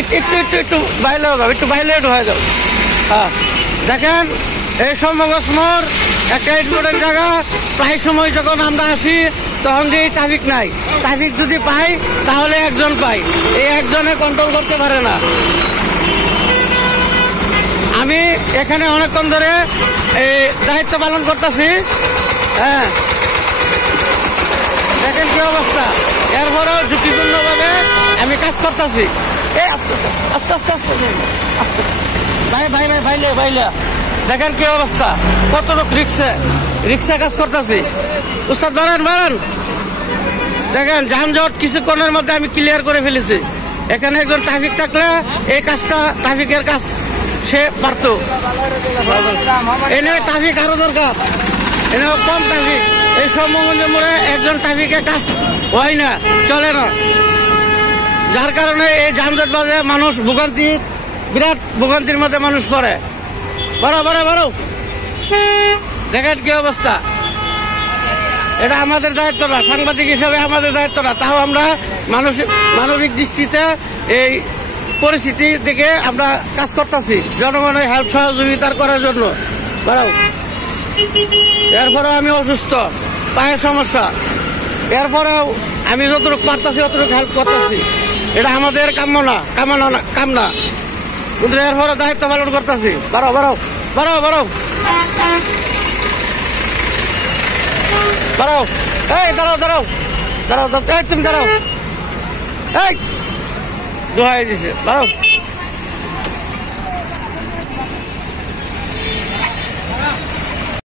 একটু একটু একটু বাইরে যাও, একটু বাইরে একটু হয়ে যাও। হ্যাঁ দেখেন, এই সমগজ মোড় একটা ইম্পর্টেন্ট জায়গা। প্রায় সময় যখন আমরা আসি তখন দিয়ে ট্রাফিক নাই। ট্রাফিক যদি পাই তাহলে একজন পাই, এই একজনে কন্ট্রোল করতে পারে না। আমি এখানে অনেকক্ষণ ধরে এই দায়িত্ব পালন করতেছি। হ্যাঁ দেখেন কি অবস্থা, এরপরেও ঝুঁকিপূর্ণভাবে আমি কাজ করতেছি। এই আস্তে আস্তে আস্তে আস্তে আস্তে ভাই ভাই ভাই ভাইলে ভাইলে দেখেন কি অবস্থা, কতটুকু রিক্সা কাজ করতেছি। উস্তাদ বাড়ান বাড়ান। দেখেন যানজট কিছুক্ষণের মধ্যে আমি ক্লিয়ার করে ফেলেছি। এখানে একজন ট্রাফিক থাকলে এই কাজটা ট্রাফিকের কাজ সে পারত। এনে ট্রাফিক আরো দরকার, এনে কম ট্রাফিক। এই সমগঞ্জ মোড়ে একজন ট্রাফিকের কাজ হয় না, চলে না। যার কারণে এই যানজট বাজে, মানুষ বিরাট ভোগান্তির মধ্যে মানুষ পড়ে। বাড়ো বাড়ো বাড়ো। দেখেন কি অবস্থা, এটা আমাদের দায়িত্ব না, সাংবাদিক হিসাবে আমাদের দায়িত্ব না। তাও আমরা মানবিক দৃষ্টিতে এই পরিস্থিতি থেকে আমরা কাজ করতেছি জনগণের হেল্প সহযোগিতার করার জন্য। বাড়াও। এরপরেও আমি অসুস্থ, পায়ের সমস্যা, এরপরেও আমি যতটুকু পারতাছি ততটুকু হেল্প করতেছি। এটা আমাদের কাম না, কিন্তু এরপরে দায়িত্ব পালন করতেছি। বাড়াও বাড়াও বাড়াও বাড়াও দাঁড়াও। এই দাঁড়াও দাঁড়াও দাঁড়াও, এই তুমি দাঁড়াও। এই দোহাই দিছে, দাঁড়াও।